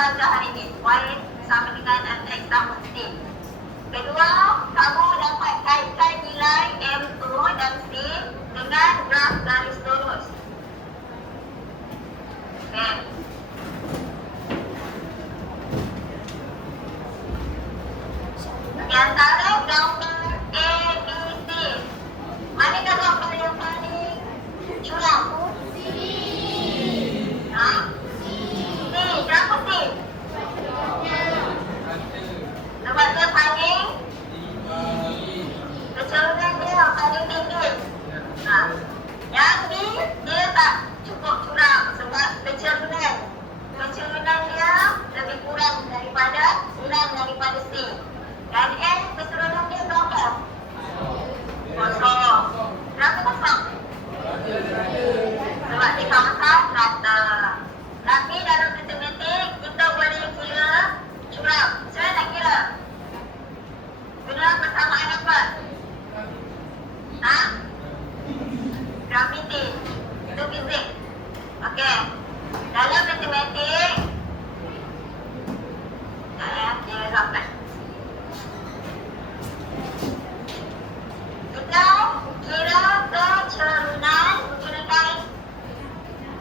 belajar hari ini. Y sama dengan X tambah T. Itu fizik. Okey. Dalam matematik, dia ramai. Kita kira kecerunan menggunakan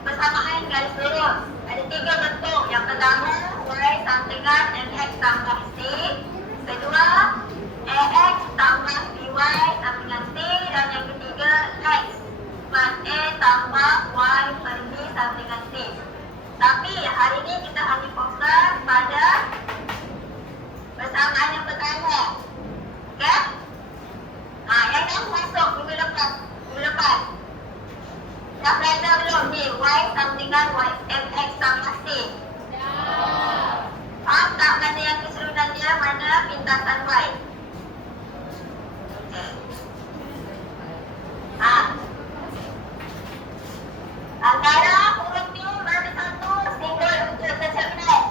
persamaan garis lurus. Ada 3 bentuk. Yang pertama, Y sampingan MX tambah C. Kedua, AX tambah BY sampingan C. Dan yang ketiga, X plus A tambah Y per B sampingan C. Tapi hari ini kita hanya fokus pada persamaan yang pertama. Okey? Yang dah masuk minggu lepas. Dah belajar belum ni? Y sampingan Y MX tambah C. Faham tak mana yang keseluruhan dia, mana pintasan Y? Antara huruf ni mana satu simbol untuk kecerunan?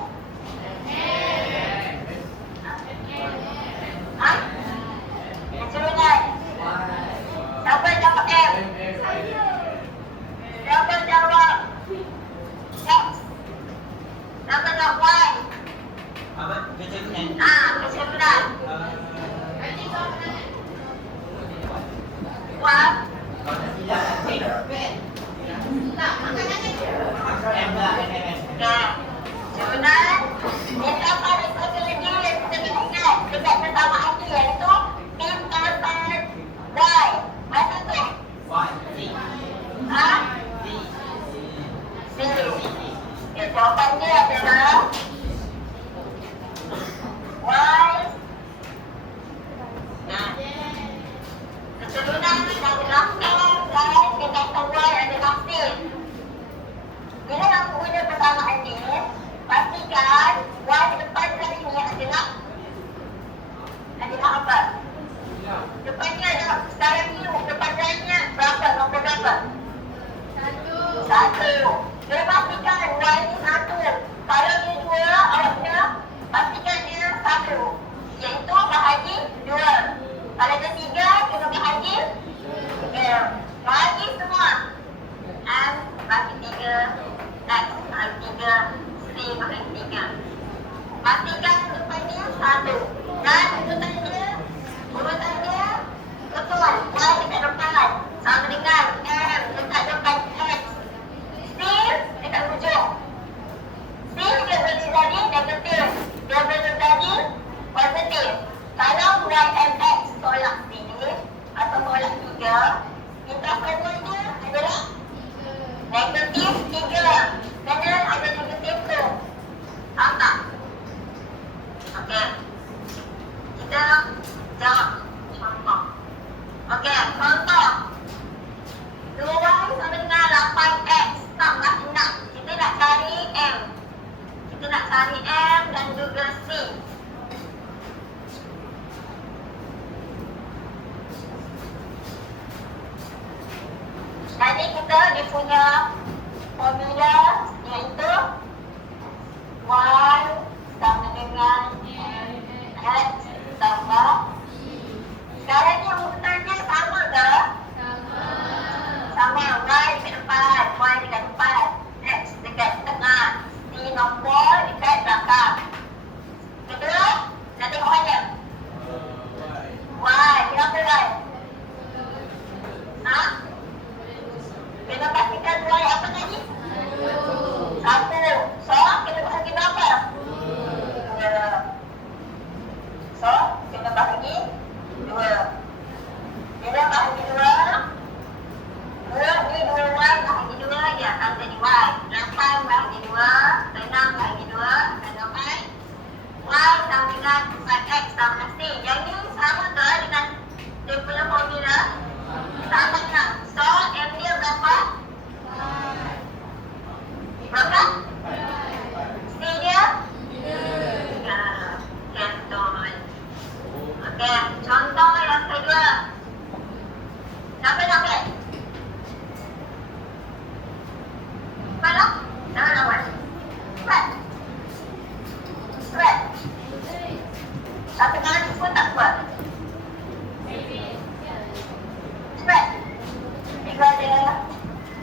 Kecerunan. Siapa jawab M? Siapa jawab X? Siapa jawab Y? Apa? Kecerunan. Kecerunan. Wah. Kecerunan. Kita pada satu lagi yang kita kena ingat dekat persamaan ni, iaitu pintasan Y. Mana tu? C. Jawapannya adalah Y. Kecerunan adalah M dan pintasan Y adalah C. Bila nak guna persamaan ni, pastikan Y di depan kali ni adalah apa? Depannya adalah, sekarang ni depan kalinya berapa? Nombor berapa? 1. Dia pastikan Y ni 1. Kalau dia 2, awaknya pastikan dia 1, iaitu bahagi 2. Kalau dia 3, kena bahagi 3. Bahagi semua. M bahagi 3, X bahagi 3, C bahagi 3. Pastikan depannya 1. Dan urutannya betul. Y dekat depan sama dengan M dekat depan X. C dekat hujung. C dia boleh jadi negatif, dia boleh jadi positif. Kalau Y and X tolak C atau tolak 3, pintasannya adalah negatif 3. Kerana ada negatif tu. Faham tak? Okey. Kita jawab contoh. Okey, contoh. 2Y sama dengan 8X tambah 6. Kita nak cari M. Kita nak cari M dan juga C. Tadi kita dia punya formula, iaitu Y sama dengan X tambah. Sekarang ni urutannya sama ke? Sama. Y dekat depan, Y dekat depan, X dekat tengah, C nombor dekat belakang. Kedua, nak tengok mana? Y. Kenapa Y? Kena pastikan Y apa tadi? 1. So, kena bahagi berapa? 2. So, kena bahagi 2. Bila bahagi 2, 2 ni 2Y bahagi 2.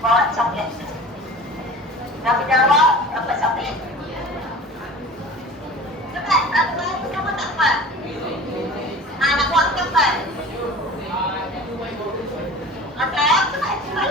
bawa coklat. Dah berjawab, dapat coklat. Cepat, satu lagi kamu tak apa. Nak buat cepat. Okey, cepat, cepat.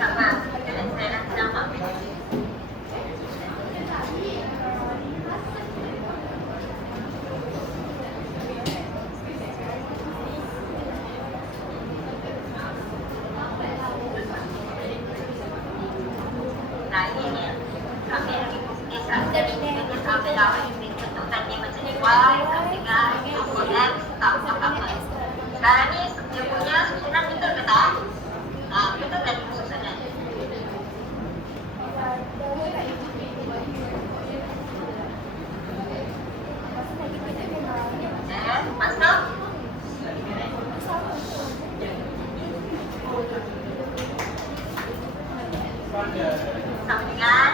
Sama, saya nak nampak. Nah ini ni, kami lagi kisah dari ini sampai lawan ini tentukan dia macam ni. Wah, dengan kemudian tak apa. Sekarang ni dia punya susunan betul ke tak? Betul kan susunan? Masuk? Sama dengan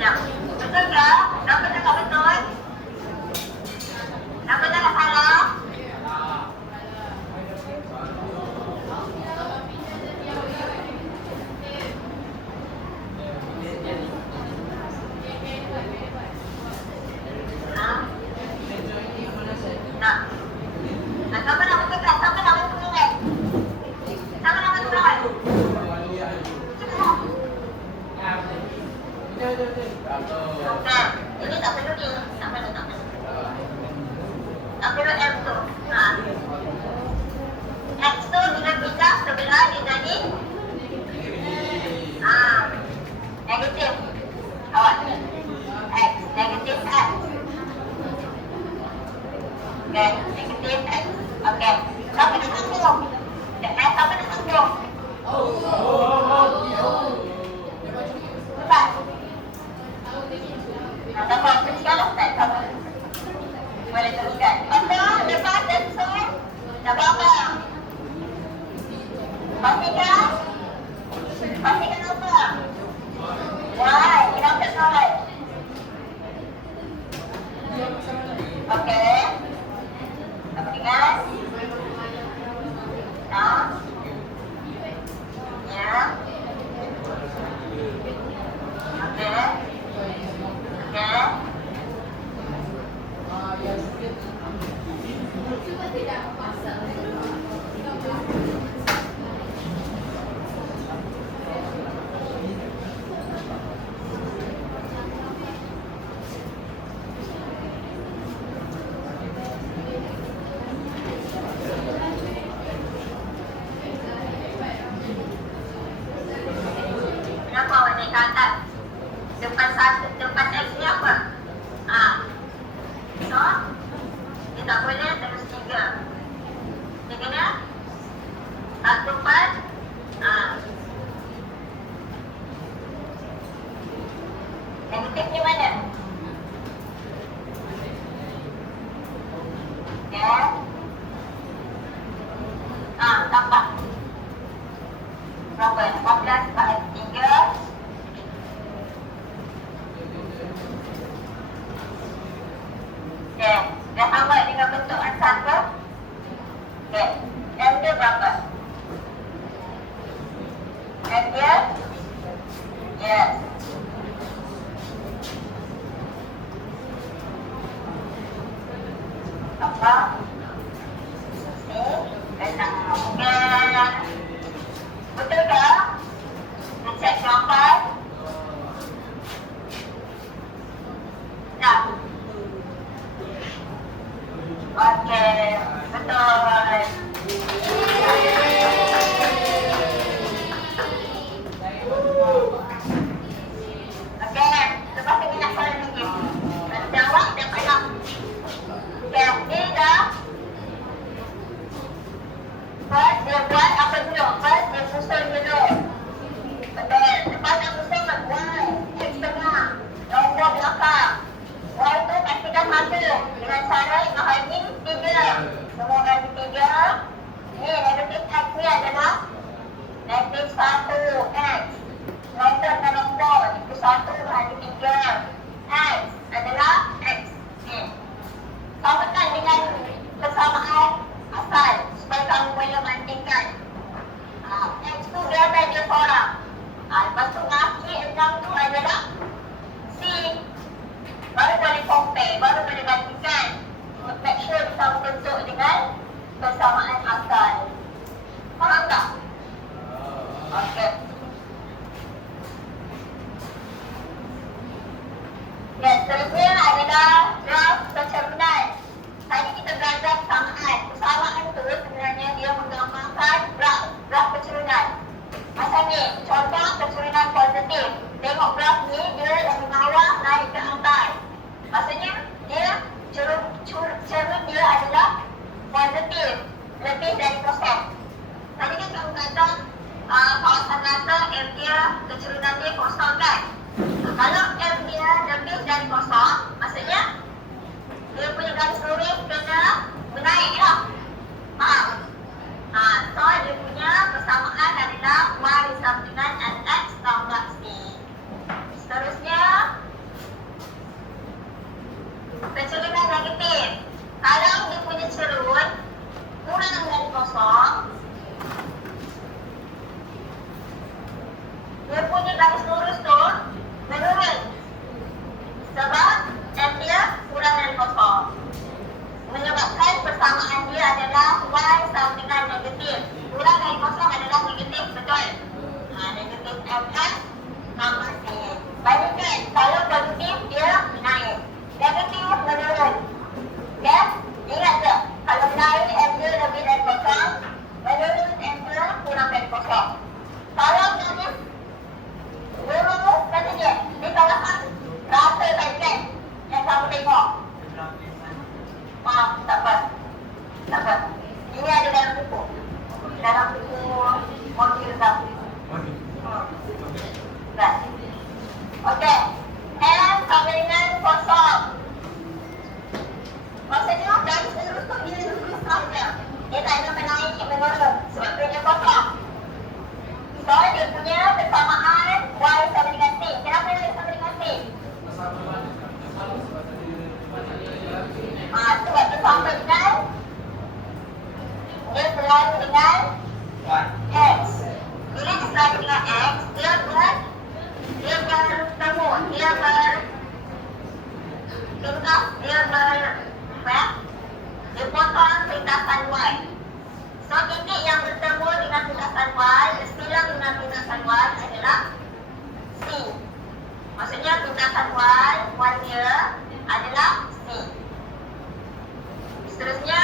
ya. Betul tak? Nampak tak betul? Nampak tak salah? Siapa nama tukar? Siapa nama tukar? Siapa nama tukar? Okey, ini tak perlu ni. Tak perlu, tak perlu. Tak perlu M tu. X tu dengan pindah sebelah dia jadi negatif. Awak ni. X, negatif X. Okey, negatif X. Okey. Siapa nak tunggu? Siapa nak tunggu? Cepat. Dapat teruskan lah tak? Boleh teruskan. Betul, lepas dan soal. Dah berapa? Pastikan? Pastikan apa? Why? Kenapa soal? Okey. Apa ingat? Ya. Okey. Okey. Kenapa awak naik ke atas? Depan X ni apa? So, dia tak boleh terus 3. Dia kena 1, 4. Negatif ni mana? Ya. Tampak. Berapa? 14 bahagi 3. Okey, dah sama dengan bentuk asal ke? Okey, M dia berapa? M dia? Yes. Apa? Ni, tenang. Okey. Betul ke? Kita cek gambar. Dah. Okey, betul. Okey, lepas ni nak soalan lagi. Jawab dan pegang. Okey, ni dah Semua bagi 3. Ni negatif X ni adalah negatif 1 X. Nombor dan nombor itu 1 bagi 3. X adalah X. Ni. Samakan dengan persamaan asal supaya kamu boleh bandingkan. X tu berapa dia seorang. Lepas tu laki 6 tu adalah C. Baru boleh compare, baru boleh bandingkan. Make sure kita bentuk dengan persamaan asal. Faham tak? Okey. Dan seterusnya adalah graf pencerminan. Tadi kita belajar persamaan. Persamaan tu sebenarnya dia menggambarkan graf pencerminan. Macam ni, contoh pencerminan positif. Tengok graf ni, dia dari bawah naik ke atas. Maksudnya, dia cermin dia adalah positif, lebih dari kosong. Tadi kan kamu kata kawasan rata M dia, kecerinan dia kosong kan? Kalau M dia lebih dari kosong, maksudnya dia punya garis lurus kena menaik lah. Faham? So dia punya persamaan adalah Y sama dengan NX tambah C. Seterusnya, kecerinan negatif. Kalau dia punya cerun kurang dari kosong, dia punya garis lurus tu menurun. Sebab M dia kurang dari kosong. Menyebabkan persamaan dia adalah Y sama dengan negatif. Kurang dari kosong adalah negatif, betul? Negatif MX tambah C. Bandingkan, kalau positif dia naik, negatif menurun. Okay? Ingat je, kalau naik M dia lebih dari kosong, menurun M dia kurang dari kosong. Kalau garis lurus, kata dia, di kawasan rata tadi kan, yang kamu tengok. Tak apa. Ini ada dalam buku. Dalam buku modul kamu. Baik. Okey. M sama dengan kosong. Maksudnya garis lurus tu dia lurus saja. Dia tak ada menaik menurun sebab dia kosong. So dia punya persamaan Y sama dengan C. Kenapa dia sama dengan C? Sebab dia sama dengan, dia selalu dengan X. Bila dia selalu dengan X, dia bertemu, dia potong lintasan Y. So titik yang bertemu dengan lintasan Y, bersilang dengan lintasan Y adalah C. Maksudnya lintasan Y dia adalah C. Seterusnya,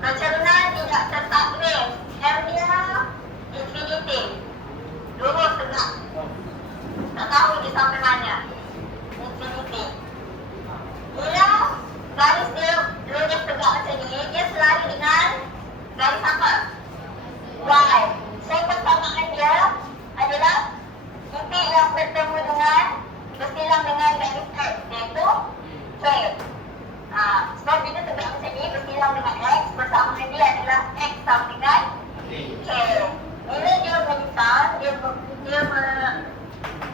kecerinan tidak tertaklif. M dia infinitif, lurus tegak. Tak tahu dia sampai mana. Infinitif. Bila garis dia lurus tegak macam ni, dia selalu dengan garis apa? Y. So persamaan dia adalah titik yang bertemu dengan, bersilang dengan garis X, iaitu K. So bila tegak macam ni, bersilang dengan X, persamaan dia adalah X sama dengan K. Bila dia melintang, dia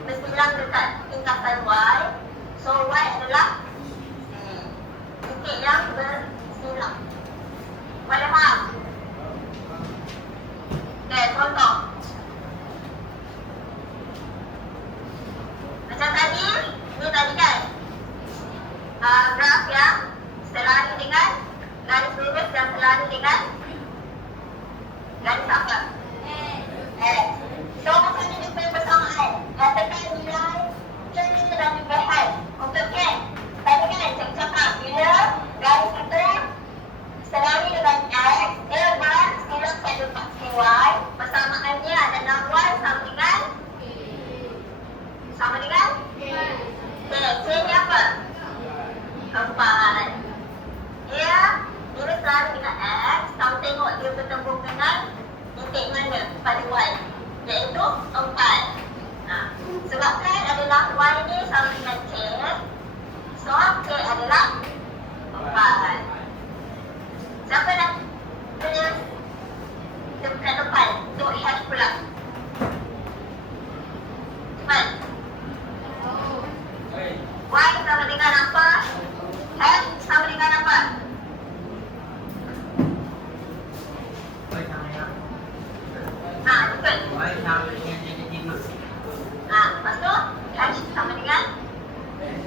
bersilang dekat lintasan Y. So Y adalah titik yang bersilang. Boleh faham? Okay, contoh. Macam tadi, ni tadi kan graf yang selalu dengan garis lurus yang selalu dengan garis apa? X. So macam ni dia punya persamaan. Katakan nilai K dan nilai H. Untuk K, tadi kan saya cakap bila garis itu selalu dengan X, dia bersilang pada paksi Y. Persamaannya adalah Y sama dengan K. K ni apa? 4. Dia selalu dengan X. Kamu tengok dia bertembung dengan titik mana pada Y, iaitu 4. Sebab K adalah Y ni sama dengan K, so K adalah 4. Siapa nak punya dekat depan untuk hash pula? Cepat. Y sama dengan apa? Hash sama dengan apa? Betul. Lepas tu hash sama dengan tulis.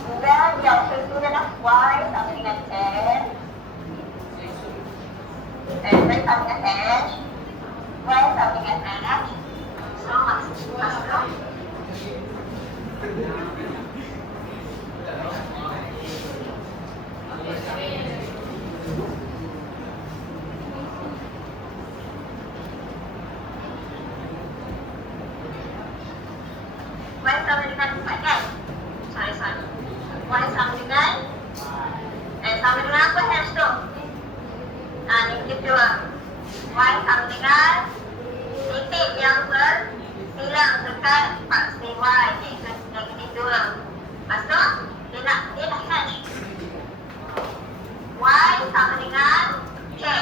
Kemudian jawapan itu adalah Y sama dengan 10. Y sama dengan hash. Y sama dengan hash. So, masuk. Y sama dengan 4 kan? Sorry. Y sama dengan sama dengan apa hash tu? Negatif 2. Y sama dengan titik yang bersilang dekat faksi Y, iaitu negatif 2. Lepas tu, dia nak hash. Y sama dengan Y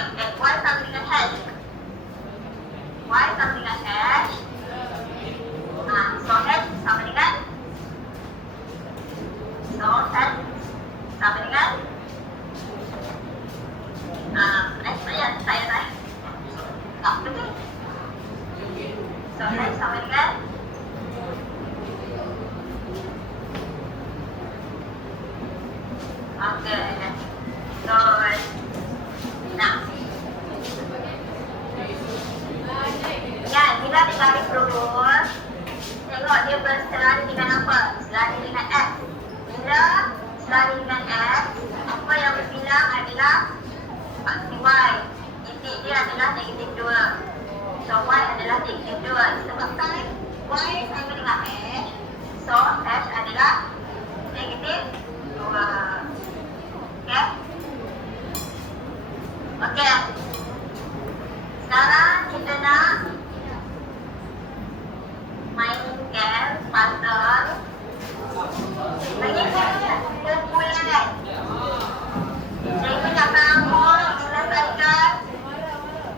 sama dengan hash. Y sama dengan hash. So hash sama dengan saya betul. So hash sama dengan bila ditarik lurus, tengok dia berselari dengan apa? Selari dengan X. Bila selari dengan X, apa yang berbilang adalah faksi Y. Titik dia adalah negatif 2. So Y adalah negatif 2. Disebabkan Y sama dengan hash, so hash adalah negatif 2. Okey. Sekarang kita nak mainkan puzzle. Mainkan kumpulan. Jadi nak kamu selesaikan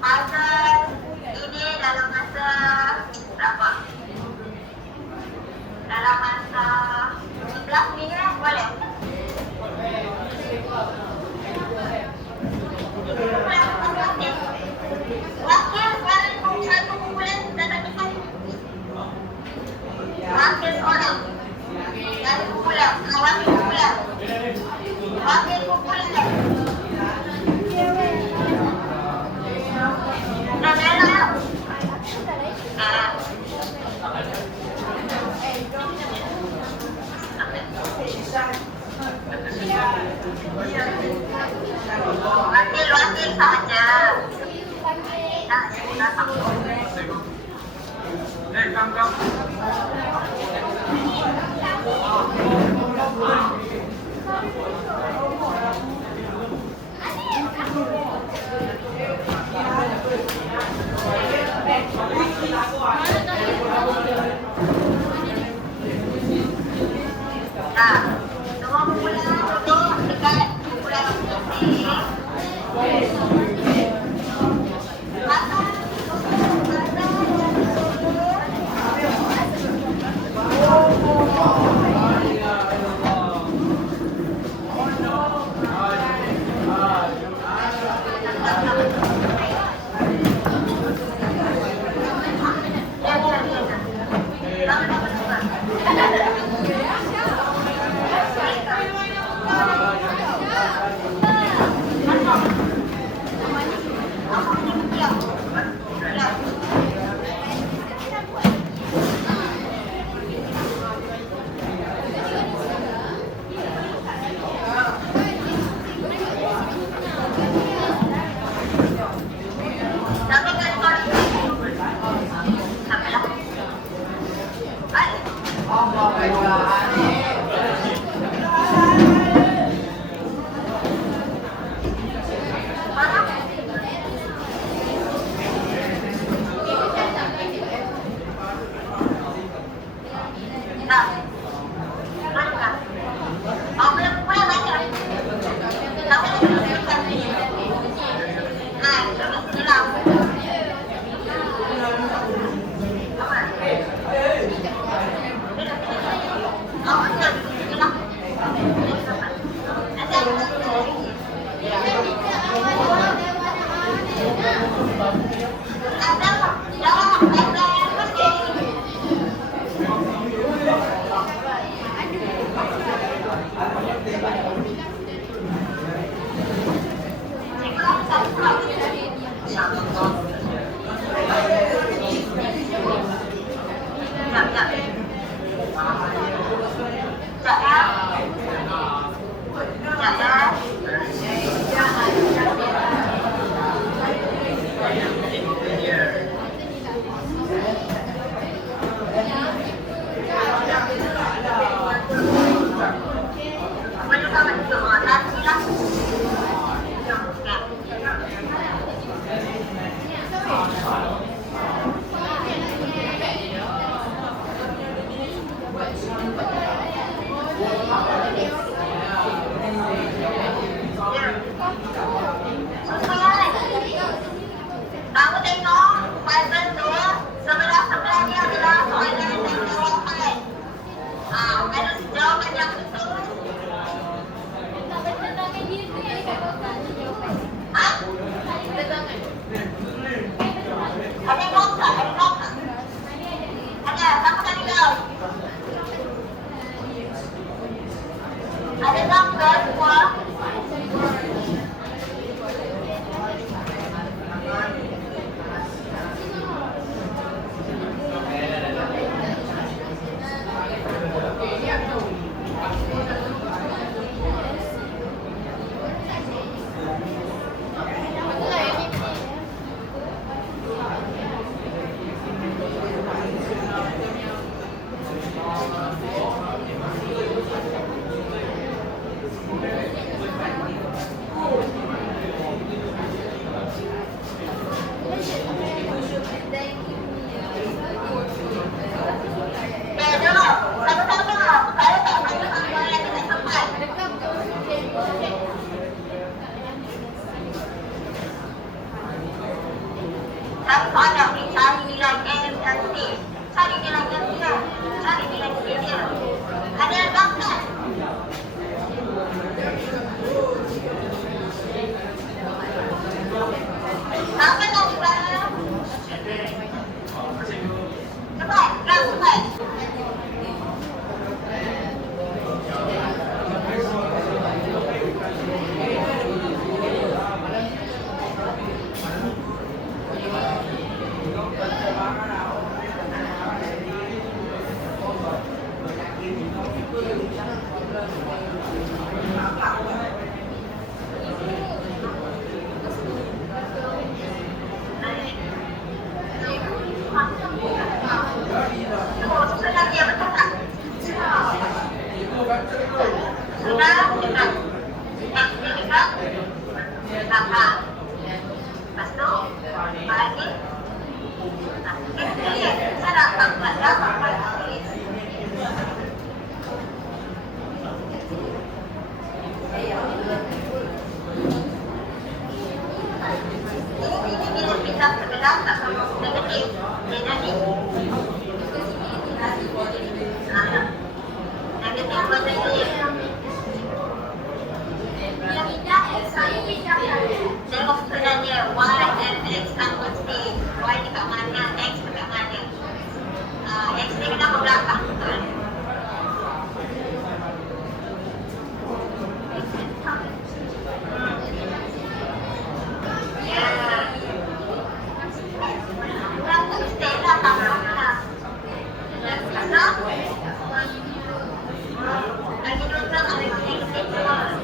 puzzle ini dalam masa berapa? Dalam masa 15 minit boleh? Wakil sekarang satu kumpulan sudah tak tepat. Wakil seorang dari kumpulan. Wakil kumpulan. Wakil kumpulan. Dah belah. Wakil sahaja. Semua kumpulan duduk dekat kumpulan masing-masing. Satu soalan ni, cari nilai M dan C. Cari nilai M dia. Cari nilai C dia. Ada yang dapat? Apa tak cuba? Cepat, gerak cepat. Tengok sebenarnya Y dan X kan mesti Y dekat mana, X dekat mana. X ni kena belakang betul. Ya. Orang tak mesti lah tak belakang. Kenapa? Lagi dua orang ada yang X ni semua.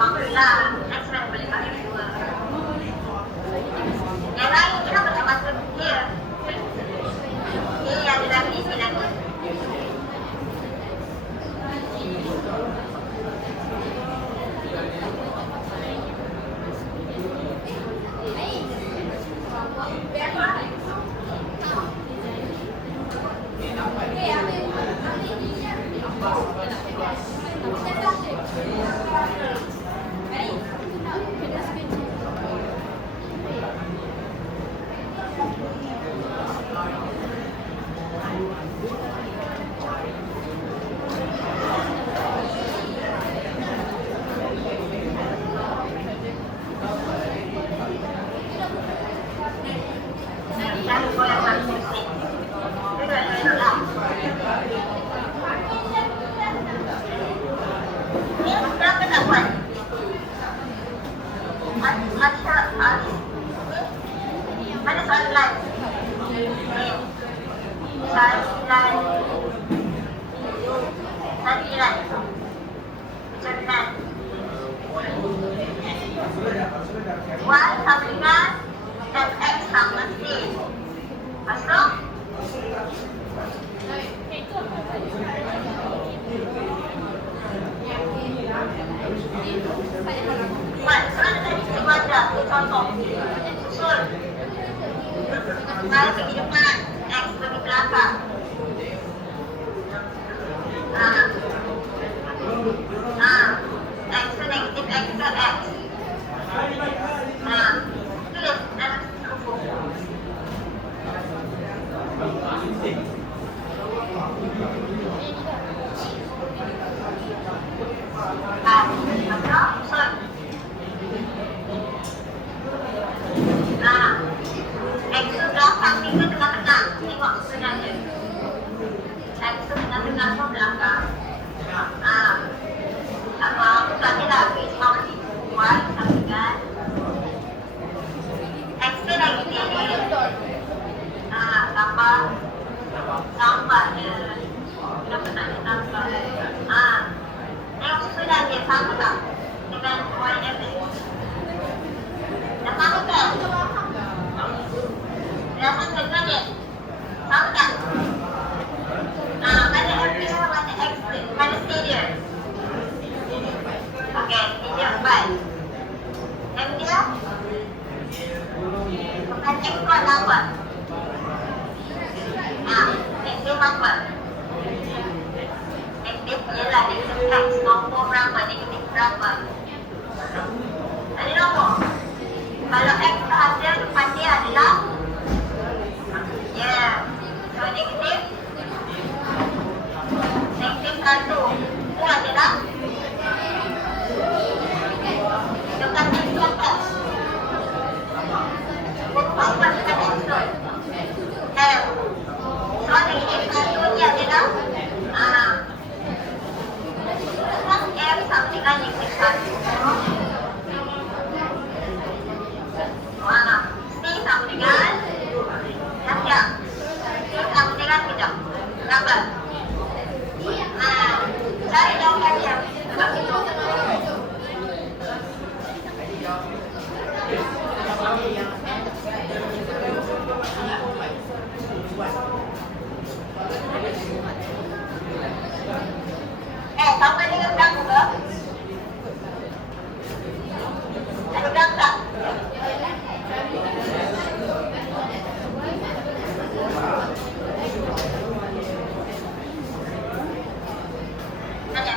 Alhamdulillah, next time boleh pakai dua. Yang lain kita boleh masuk dia. Dia ada lagi, dia lagi. Mana soalan? Soalan. Macam Y sama dengan dan X sama C. Masuk? Soalan tadi kita baca, contoh. Usul. Y pergi depan, X pergi belakang. X tu negatif X ke X. Tulis dalam buku. Masuk, usul. X tu belakang ni ke tengah-tengah. Tengok sebenarnya. X tu tengah-tengah tu belakang. Bukan ni lah, memang ni Y sama dengan X ni lagi ni. Tambah dia. Kenapa tak ada tambah? Tengok susunan dia sama tak dengan Y dan X? Dah sama kan? Dah sama dengan dia? Sama tak? Mana F dia, mana X dia, mana C dia? Okey, ini dia 4. M dia? Bukan X tu ada apa? X dia apa? X nombor berapa, negatif berapa. Ada nombor. Kalau X ada, depan dia adalah so negatif 1. Itu adalah dekat X ke atas. Berapa dekat X tu? M. So negatif 1 ni adalah M sama dengan negatif 1. C sama dengan siap. C sama dengan tidak. Berapa? Cari jawapannya. Sama dengan berapa ke? Ada berapa? Tanya.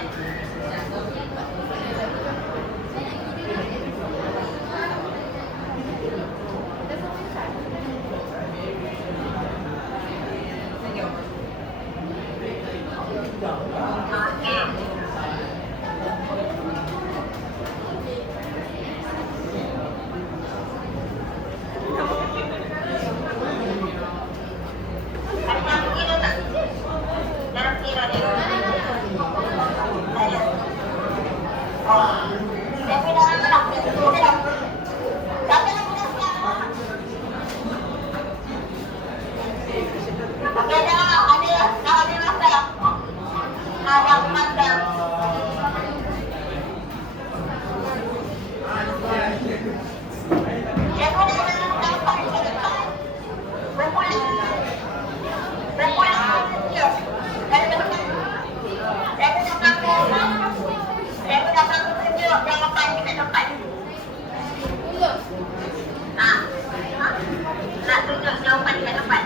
Nak tunjuk jawapan dekat depan.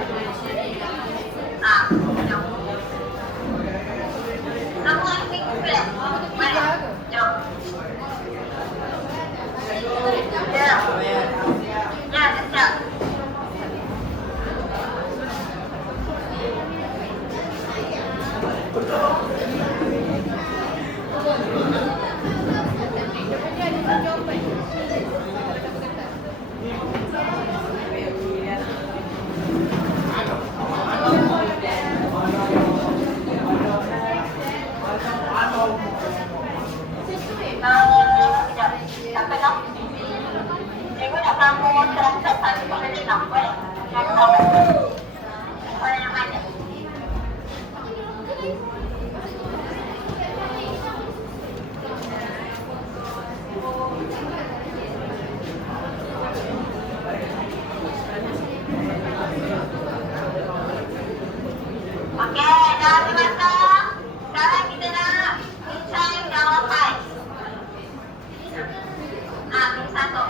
Semua ini kumpul. Mari, jom. Ya, siap. Sampai dah. Cikgu nak sambung terasa satu kali nampak. Orang yang mana? Okey, dah habis masa. Sekarang kita nak bincang jawapan. Satu.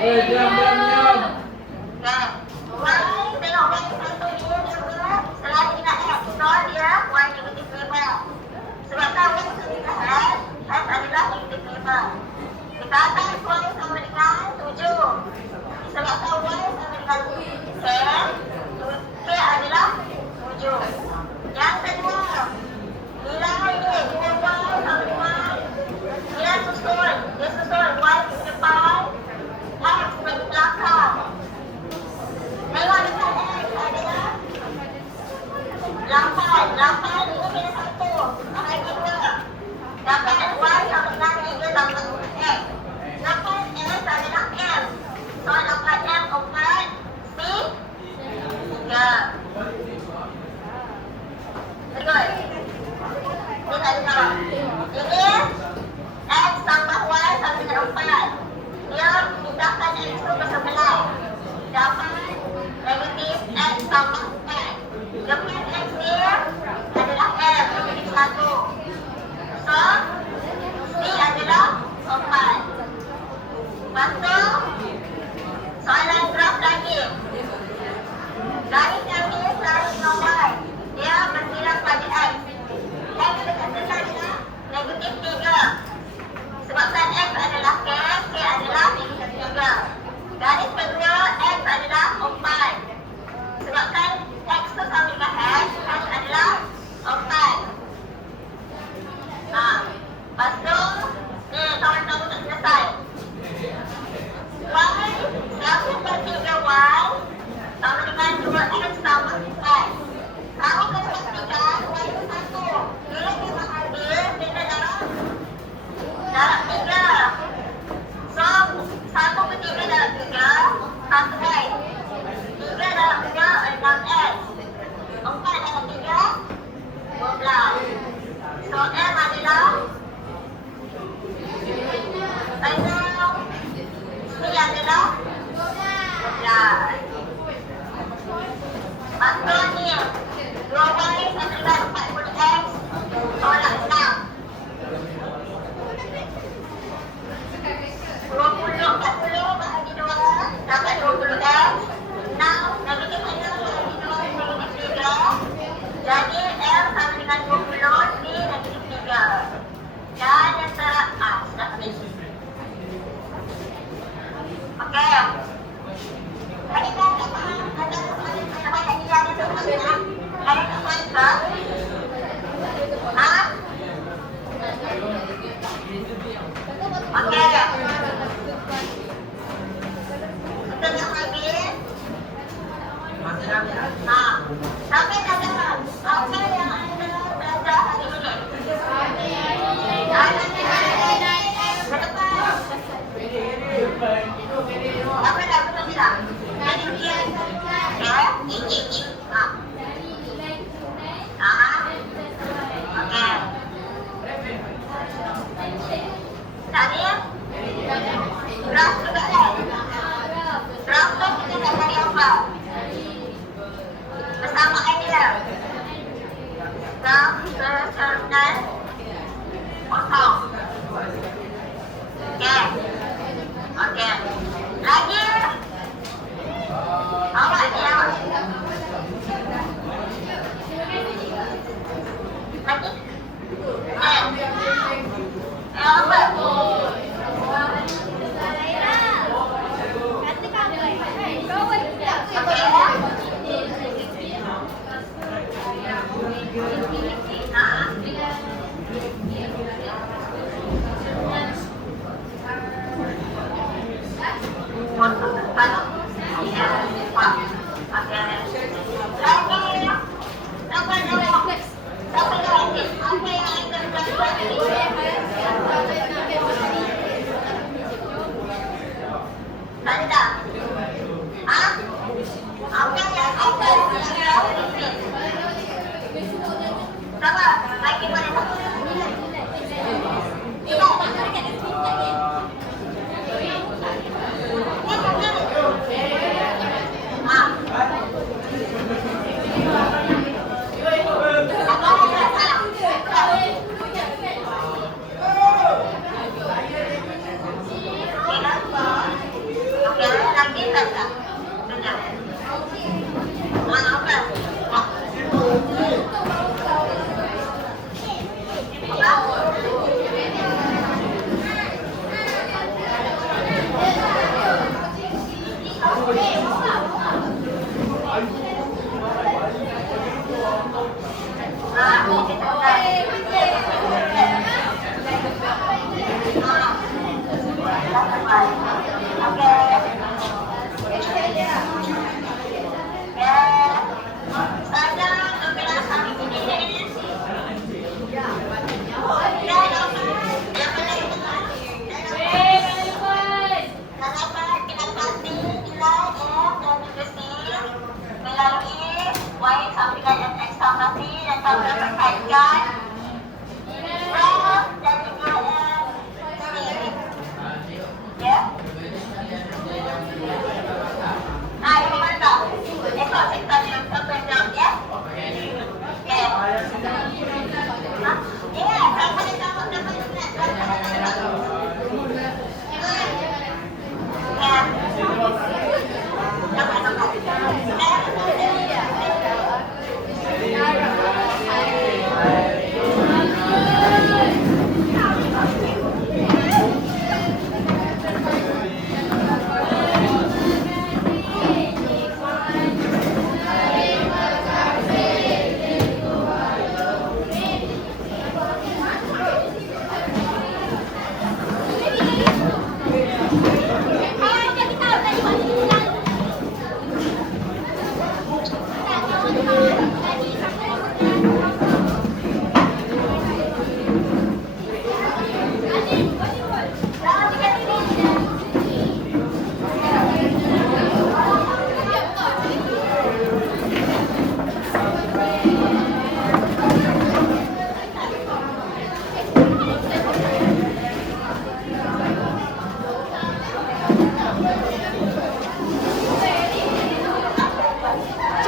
Diam, diam, diam. Okey. Y tengok Y satu ni dia berapa? Selain dengan X, so dia Y negatif 5. Sebab tahu Y sama dengan X adalah negatif 5. Kita akan Y sama dengan 7. Sebab tahu Y sama dengan K adalah 7. Yang kedua, nilai ni, nilai Y sama dengan dia susun Y di depan, X di belakang. Tengok dekat X adalah 8. 8 ini kena 1. Bahagi 2. Dapat Y sama dengan 3 tambah X. Dapat X adalah M. So dapat M 4 C 3. Betul? Ini tak dengar. Ini X tambah Y sama dengan 4. Dia pindahkan X tu ke sebelah. Dapat negatif X tambah 4. Depan X ni adalah M, negatif 1. So, C adalah 4. Lepas tu, soalan graf lagi. Garis yang ni selalu dengan Y. Dia bersilang pada X. X dekat sana adalah negatif 3. Sebabkan X adalah K adalah negatif 3. Garis kedua, X adalah 4. Sebabkan X tu sama dengan H adalah 4. Lepas tu, ni kawan-kawan tak selesai. Y, 1/3Y sama dengan 2X tambah 4. Kamu kena pastikan Y itu 1. Bila dia mengambil, dia dalam 3. So, 1/3 dalam 3, 1Y. 3 dalam 3, 6X. 4 dalam 3, 12. So, M adalah C adalah 12. Lepas ni, 2Y sama dengan 40X tolak 6. 40 bahagi 2 dapat 20X. 6 negatif 6 bahagi 2 negatif 3. Jadi M sama dengan 20, C negatif 3. Dan yang sudah habis. Okey. Tadi kan tak faham ada banyak nilai yang sebenarnya. Ada tak faham tak? Okey. Kita nak lagi. Sampai dah dapat apa yang anda belajar hari ini? Apa dah betul tidak? Jadi dia okey. Tadi graf juga kan? Graf tu kita nak cari apa? Persamaan dia. Graf bercermin kosong. Okey. Okey. Lagi. Awak ni awak. Lagi. Apa? baik sama dengan yang ekstrakasi dan kalau dapat kaitkan dan juga sendiri. Ya. Nah, ini mantap. Esok kita dengan sebenarnya ya. Oke. Ya, sama dengan